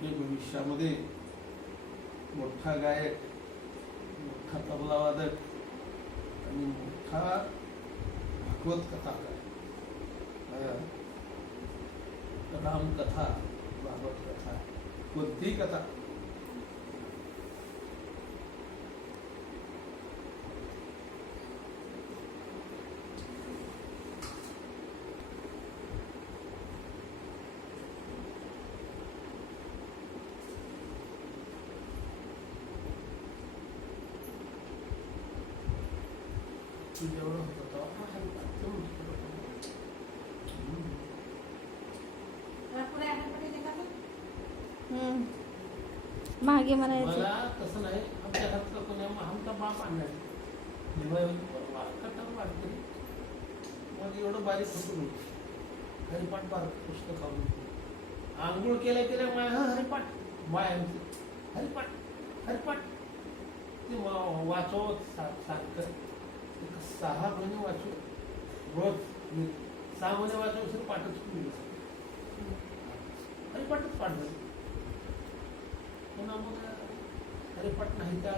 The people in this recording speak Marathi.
भविष्यामध्ये मोठा गायक, मोठा तबला वादक आणि मोठा भागवत कथाकार, रामकथा, भागवत कथा, कोणतीही कथा जेवढं होतं मागे म्हणायचं मला तसं नाही. आमच्या घरातलं कोणी आमचा बाप आणणार वाटते मग एवढं बारीक होतो मी. हरिपाठ बार पुस्तक आंघोळ केल्या केल्या माय हरिपाठ माय हरिपाठ हरिपाठ ते वाचव सारखं 6 महिने वाचू रोज 6 महिने वाचू पाठच हरिपाठच पाठ झालं. पुन्हा मग हरिपाठ नाही त्या